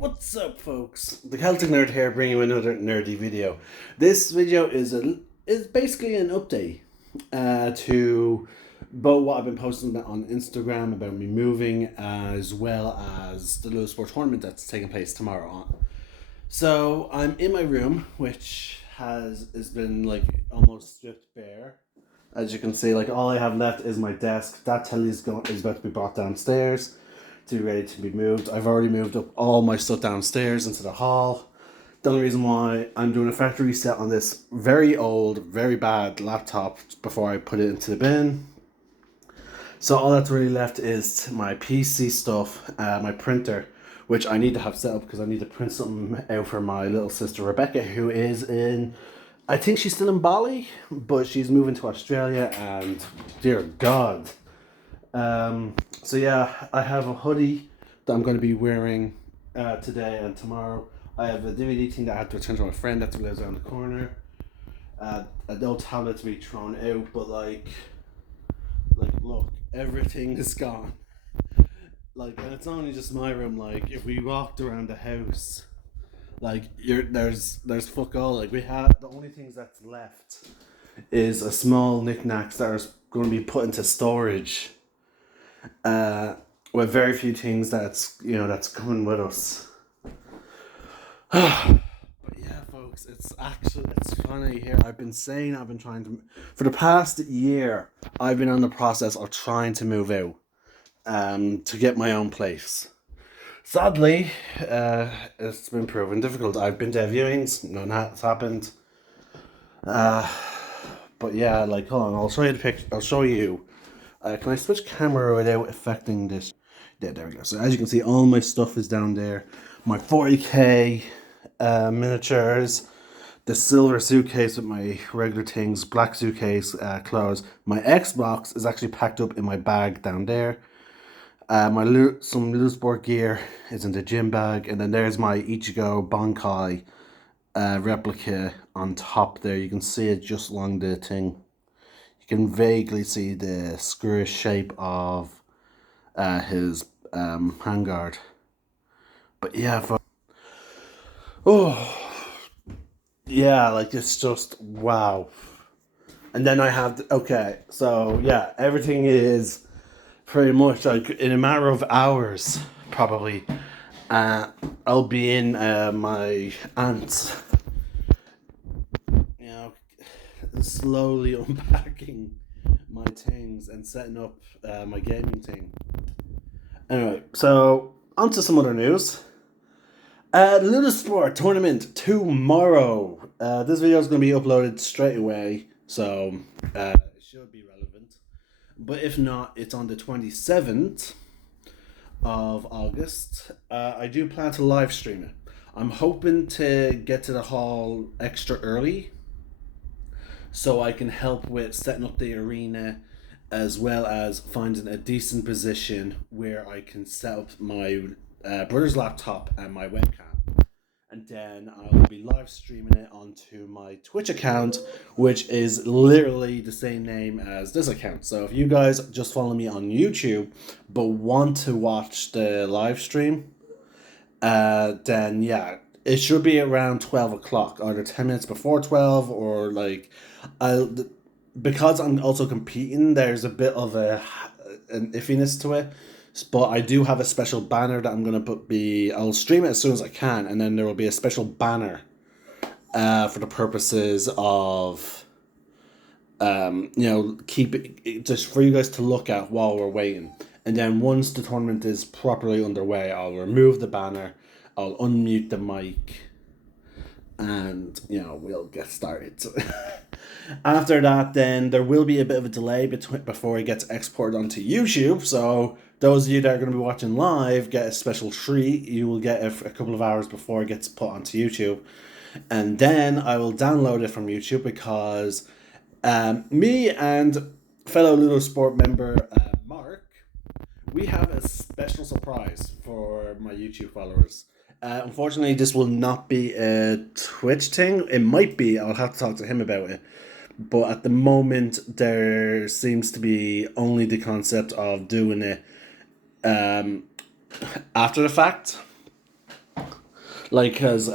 What's up, folks? The Celtic Nerd here, bringing you another nerdy video. This video is basically an update to both what I've been posting on Instagram about me moving, as well as the Little Sport tournament that's taking place tomorrow. So I'm in my room, which has been like almost stripped bare. As you can see, like all I have left is my desk. That telly is about to be brought downstairs to be ready to be moved. I've already moved up all my stuff downstairs into the hall. The only reason why I'm doing a factory reset on this very old, very bad laptop before I put it into the bin. So all that's really left is my PC stuff, my printer, which I need to have set up because I need to print something out for my little sister Rebecca, who is in, I think she's still in Bali, but she's moving to Australia, and dear God. So yeah, I have a hoodie that I'm going to be wearing today and tomorrow. I have a DVD thing that I had to return to my friend that lives around the corner. A old tablet to be thrown out, but like look, everything is gone. Like, and it's only just my room. Like, if we walked around the house, like there's fuck all. Like, we have the only things that's left is a small knickknacks that are going to be put into storage. With very few things that's coming with us. But yeah, folks, it's funny here. I've been trying to, for the past year, I've been on the process of trying to move out, to get my own place. Sadly, it's been proven difficult. I've been to viewings, none has happened. But yeah, like, hold on, I'll show you the picture. I'll show you. Can I switch camera without affecting this? Yeah, there we go. So as you can see, all my stuff is down there. My 40k miniatures, the silver suitcase with my regular things, black suitcase, clothes. My Xbox is actually packed up in my bag down there. Some loose sport gear is in the gym bag, and then there's my Ichigo Bankai replica on top there. You can see it just along the thing. You can vaguely see the square shape of his handguard. But yeah, oh yeah, like it's just wow. And then I have okay, so yeah, everything is pretty much like in a matter of hours, probably. I'll be in my aunt's, you know, slowly unpacking my things and setting up my gaming thing. Anyway, so on to some other news. The Little Sport tournament tomorrow. This video is going to be uploaded straight away, so it should be relevant. But if not, it's on the 27th of August. I do plan to live stream it. I'm hoping to get to the hall extra early so I can help with setting up the arena, as well as finding a decent position where I can set up my brother's laptop and my webcam. And then I'll be live streaming it onto my Twitch account, which is literally the same name as this account. So if you guys just follow me on YouTube but want to watch the live stream, then yeah, it should be around 12 o'clock, either 10 minutes before 12 or like, because I'm also competing, there's a bit of an iffiness to it. But I do have a special banner that I'm gonna I'll stream it as soon as I can, and then there will be a special banner for the purposes of keep it just for you guys to look at while we're waiting. And then once the tournament is properly underway, I'll remove the banner, I'll unmute the mic, and we'll get started. After that, then there will be a bit of a delay before it gets exported onto YouTube. So those of you that are going to be watching live get a special treat. You will get a couple of hours before it gets put onto YouTube, and then I will download it from YouTube because me and fellow Little Sport member Mark, we have a special surprise for my YouTube followers. Unfortunately, this will not be a Twitch thing. It might be. I'll have to talk to him about it. But at the moment, there seems to be only the concept of doing it after the fact. Like, because,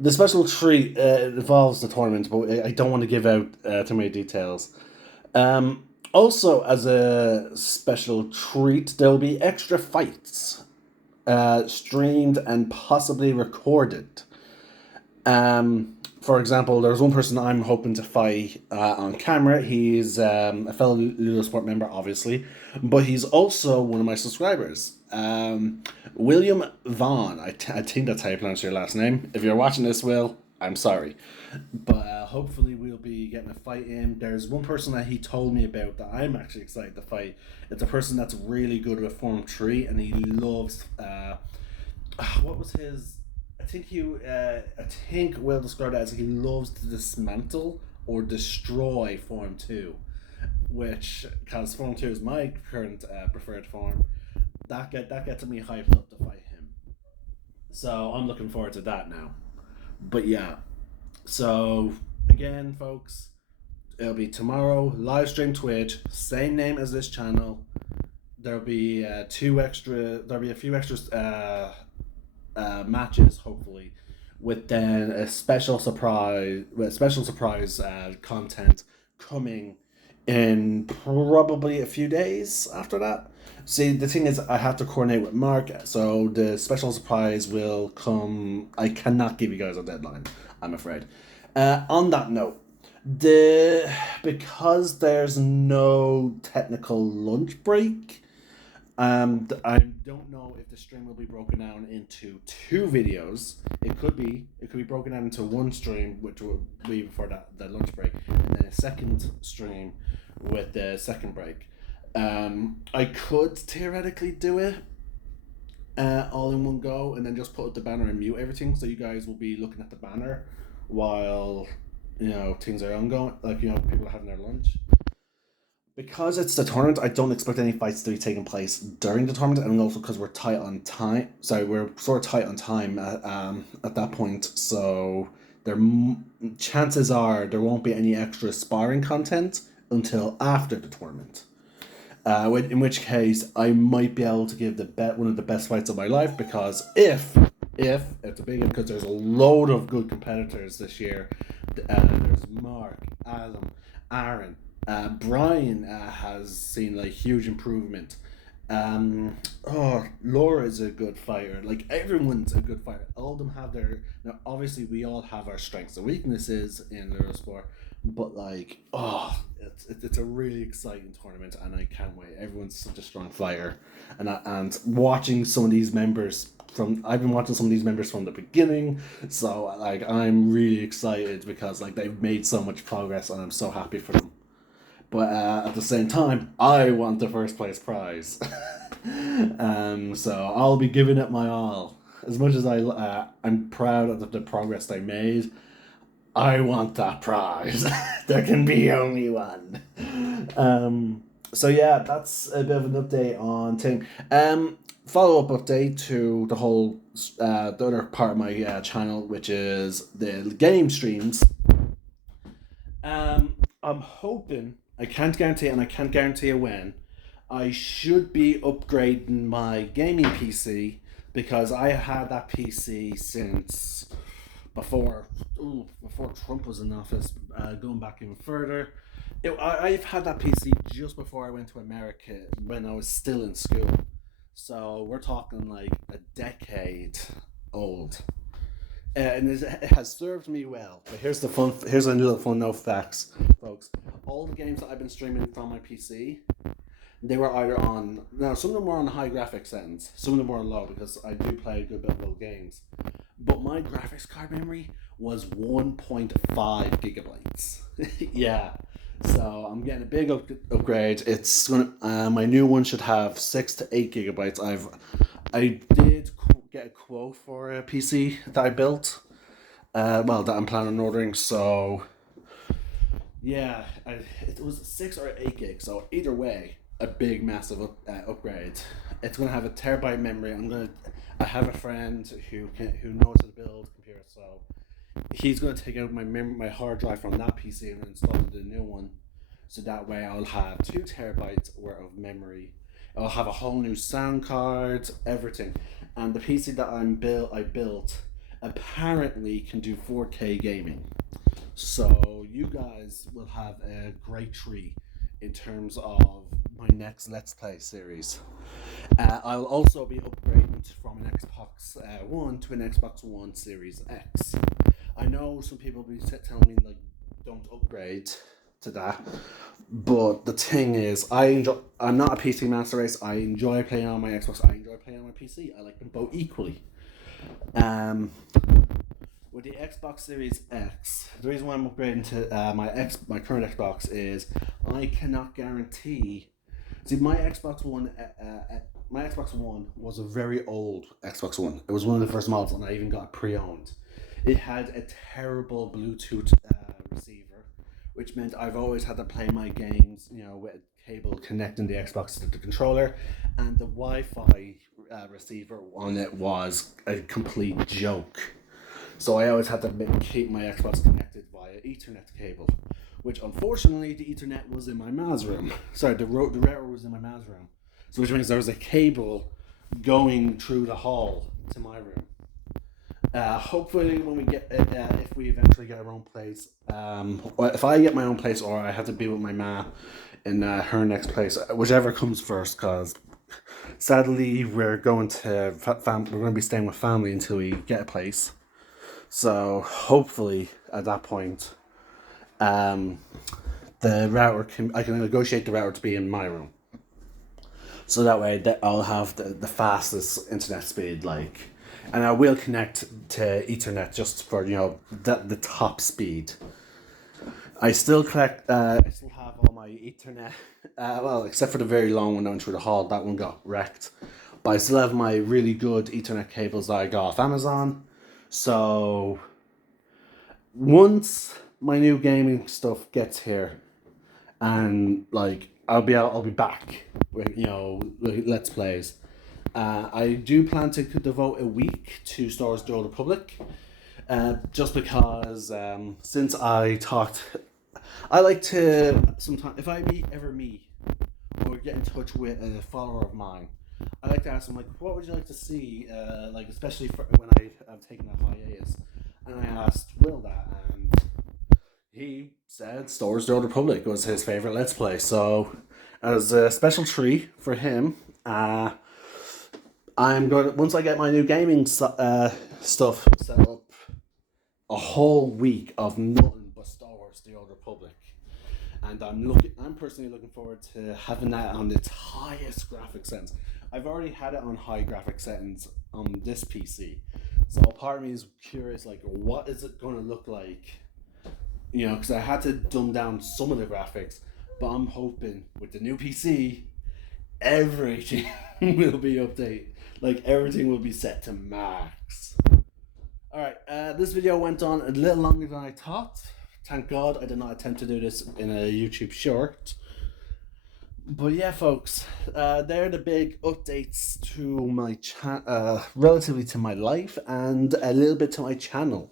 the special treat involves the tournament, but I don't want to give out too many details. Also, as a special treat, there will be extra fights streamed and possibly recorded. For example, there's one person I'm hoping to fight on camera. He's a fellow Ludosport member, obviously, but he's also one of my subscribers. William Vaughn, I think that's how you pronounce your last name. If you're watching this, Will, I'm sorry. But hopefully we'll be getting a fight in. There's one person that he told me about that I'm actually excited to fight. It's a person that's really good with Form 3, and he loves... what was his... I think Will described it as he loves to dismantle or destroy Form 2, which, because Form 2 is my current preferred form, that gets me hyped up to fight him. So I'm looking forward to that now. But yeah, so again, folks, it'll be tomorrow, live stream Twitch, same name as this channel. There'll be there'll be a few extras matches, hopefully, with then a special surprise content coming in probably a few days after that. See, the thing is, I have to coordinate with Mark, so the special surprise will come. I cannot give you guys a deadline, I'm afraid. On that note, because there's no technical lunch break, I don't know if the stream will be broken down into two videos. It could be broken down into one stream, which will be before the lunch break, and then a second stream with the second break. I could theoretically do it all in one go, and then just put up the banner and mute everything, so you guys will be looking at the banner while things are ongoing, like people are having their lunch. Because it's the tournament, I don't expect any fights to be taking place during the tournament, and also because we're tight on time. Sorry, we're sort of tight on time at that point. So chances are there won't be any extra sparring content until after the tournament. In which case, I might be able to give one of the best fights of my life, because if it's a big if, because there's a load of good competitors this year. There's Mark, Adam, Aaron. Brian has seen like huge improvement. Laura is a good fighter. Like, everyone's a good fighter. All of them have their. Now, obviously, we all have our strengths and weaknesses in Eurosport, but like, it's a really exciting tournament, and I can't wait. Everyone's such a strong fighter, and watching some of these members I've been watching some of these members from the beginning, so like I'm really excited because like they've made so much progress, and I'm so happy for them. But at the same time, I want the first place prize. So I'll be giving it my all. As much as I'm proud of the progress they made, I want that prize. There can be only one. So yeah, that's a bit of an update on Ting. Follow-up update to the whole the other part of my channel, which is the game streams. I'm hoping, I can't guarantee it, and I can't guarantee it when, I should be upgrading my gaming PC, because I had that PC since before Trump was in office, going back even further. I've had that PC just before I went to America when I was still in school. So we're talking like a decade old. And it has served me well. But here's a little fun no facts, folks. All the games that I've been streaming from my PC, they were either on, now some of them were on high graphics settings, some of them were on low, because I do play a good bit of low games. But my graphics card memory was 1.5 gigabytes. Yeah. So I'm getting a big upgrade. It's gonna my new one should have 6 to 8 gigabytes. I did get a quote for a PC that I built. That I'm planning on ordering. So yeah, it was 6 or 8 gigs. So either way, a big massive upgrade. It's gonna have a terabyte memory. I have a friend who knows how to build computers, so he's gonna take out my hard drive from that PC and install the new one, so that way I'll have 2 terabytes worth of memory. I'll have a whole new sound card, everything, and the PC that I built apparently can do 4K gaming. So you guys will have a great treat in terms of my next Let's Play series. I'll also be upgrading from an Xbox One to an Xbox One Series X. I know some people will be telling me like don't upgrade to that, but the thing is, I'm not a PC master race. I enjoy playing on my Xbox. I enjoy playing on my PC. I like them both equally. Um, with the Xbox Series X, the reason why I'm upgrading to my current Xbox is I cannot guarantee. See, my Xbox One was a very old Xbox One. It was one of the first models, and I even got it pre-owned. It had a terrible Bluetooth receiver, which meant I've always had to play my games, with a cable connecting the Xbox to the controller, and the Wi-Fi receiver on it was a complete joke. So I always had to keep my Xbox connected via Ethernet cable, which unfortunately the Ethernet was in my ma's room. Sorry, the router was in my ma's room. So which means there was a cable going through the hall to my room. Hopefully when we get if we eventually get our own place, or if I get my own place or I have to be with my ma in her next place, whichever comes first, because sadly we're going to we're going to be staying with family until we get a place. So hopefully at that point, the router I can negotiate the router to be in my room. So that way I'll have the fastest internet speed, and I will connect to Ethernet just for the top speed. I still have all my Ethernet, well, except for the very long one down through the hall. That one got wrecked, but I still have my really good Ethernet cables that I got off Amazon. So once my new gaming stuff gets here, and I'll be back with Let's Plays. I do plan to devote a week to Star Wars: The Old Republic, just because since I talked, I like to sometimes if I ever meet or get in touch with a follower of mine, I like to ask them what would you like to see, especially when I've taken a hiatus, and I asked Will that, and he said Star Wars: The Old Republic was his favorite Let's Play. So as a special treat for him, I'm going to, once I get my new gaming stuff set up, a whole week of nothing but Star Wars: The Old Republic, and I'm personally looking forward to having that on its highest graphic settings. I've already had it on high graphic settings on this PC, so part of me is curious, what is it going to look like? Because I had to dumb down some of the graphics, but I'm hoping with the new PC, everything will be updated. Everything will be set to max. Alright, this video went on a little longer than I thought. Thank God I did not attempt to do this in a YouTube short. But yeah, folks, they're the big updates to my relatively to my life and a little bit to my channel.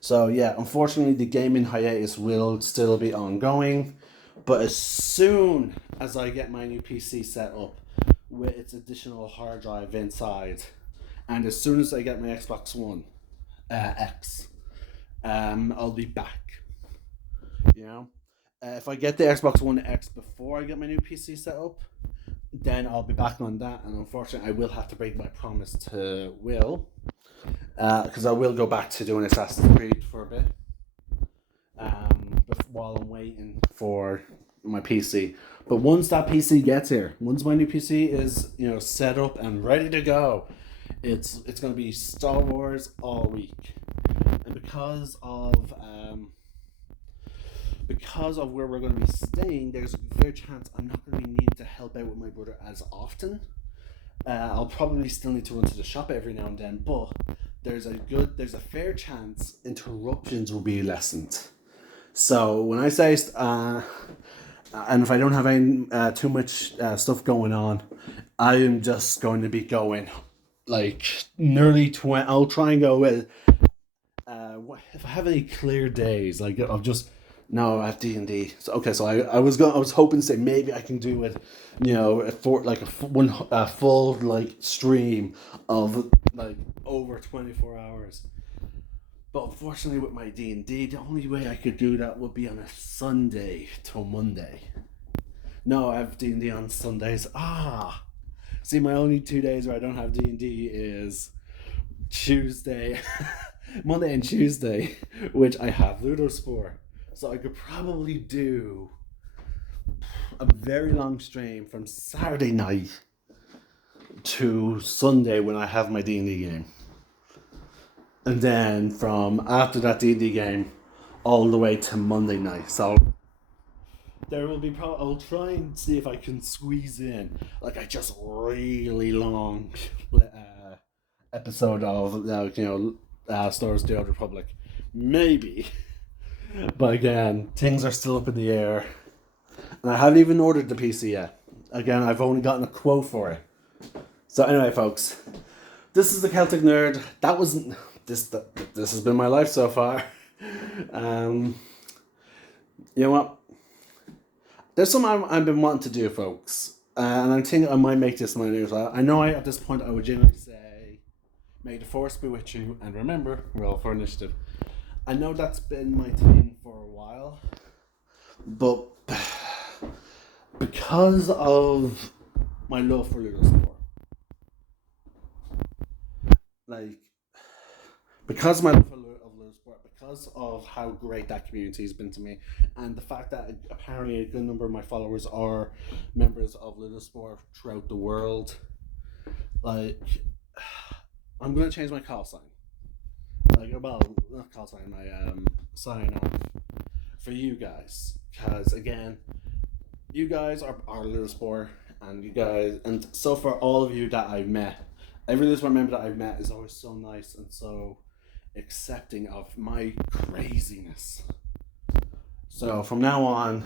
So yeah, unfortunately the gaming hiatus will still be ongoing, but as soon as I get my new PC set up with its additional hard drive inside, and as soon as I get my Xbox One X, I'll be back. If I get the Xbox One X before I get my new PC set up, then I'll be back on that, and unfortunately I will have to break my promise to Will, because I will go back to doing Assassin's Creed for a bit, while I'm waiting for my PC. But once that PC gets here, once my new PC is set up and ready to go, it's going to be Star Wars all week. And because of where we're going to be staying, there's a fair chance I'm not going to be needing to help out with my brother as often. I'll probably still need to run to the shop every now and then, but there's a fair chance interruptions will be lessened. So when I say and if I don't have any too much stuff going on, I am just going to be going nearly 20. I'll try and go with if I have any clear days, of just No, I have D&D. So okay, so I was hoping to say maybe I can do it, for like a full like stream of like over 24 hours. But unfortunately, with my D&D, the only way I could do that would be on a Sunday to Monday. No, I have D&D on Sundays. See, my only 2 days where I don't have D&D is Tuesday, Monday and Tuesday, which I have Ludos for. So I could probably do a very long stream from Saturday night to Sunday when I have my D&D game. And then from after that D&D game all the way to Monday night. So there will be I'll try and see if I can squeeze in like a just really long episode of Star Wars: The Old Republic, maybe. But again, things are still up in the air, and I haven't even ordered the PC yet. Again, I've only gotten a quote for it. So anyway, folks, this is the Celtic Nerd. That wasn't this. This has been my life so far. You know what? There's something I've been wanting to do, folks, and I think I might make this my news. I know at this point I would generally say, "May the force be with you," and remember, roll for initiative. I know that's been my thing for a while, but because of my love for Ludo Sport, like because my love for Ludo Sport, because of how great that community has been to me, and the fact that apparently a good number of my followers are members of Ludo Sport throughout the world, like I'm gonna change my call sign. Like, well, not call sign, my sign off for you guys, because again, you guys are Ludo Sport, and you guys, and so far all of you that I've met, every Ludo Sport member that I've met is always so nice and so accepting of my craziness. So from now on,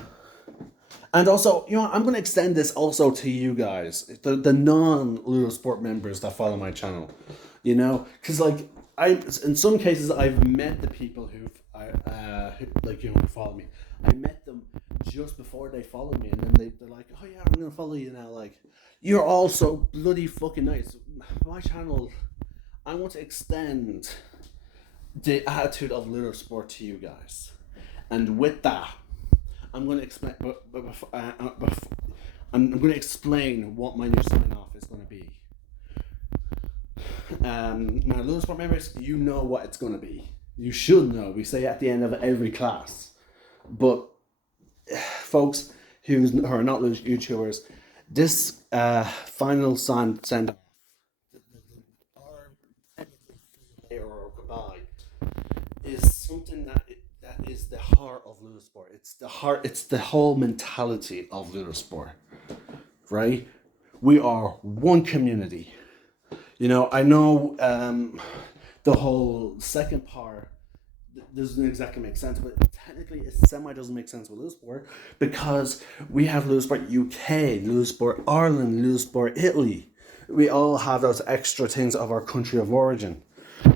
and also, I'm going to extend this also to you guys, the non Ludo Sport members that follow my channel. Because like in some cases I've met the people who follow me. I met them just before they followed me, and then they're like, "Oh yeah, I'm going to follow you now." Like, you're all so bloody fucking nice. My channel, I want to extend the attitude of Ludo Sport to you guys, and with that, I'm going to explain. I'm going to explain what my new sign off is going to be. Now, Ludo Sport members, you know what it's going to be. You should know. We say at the end of every class, but folks who are not YouTubers, this final send off or goodbye is something that is the heart of Ludo Sport. It's the heart. It's the whole mentality of Ludo Sport, right? We are one community. I know the whole second part doesn't exactly make sense, but technically it semi doesn't make sense with Ludo Sport because we have Ludo Sport UK, Ludo Sport Ireland, Ludo Sport Italy. We all have those extra things of our country of origin.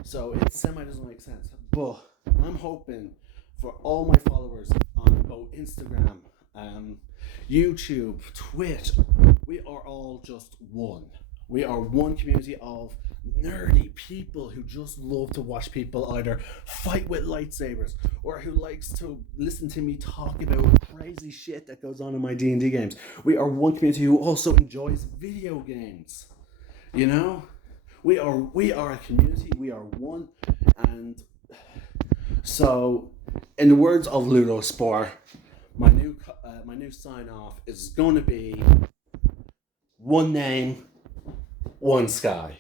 So it semi doesn't make sense. But I'm hoping for all my followers on both Instagram, YouTube, Twitch, we are all just one. We are one community of nerdy people who just love to watch people either fight with lightsabers or who likes to listen to me talk about crazy shit that goes on in my D&D games. We are one community who also enjoys video games. We are a community. We are one, and so in the words of Ludo Sport, my new sign off is going to be one name, one sky.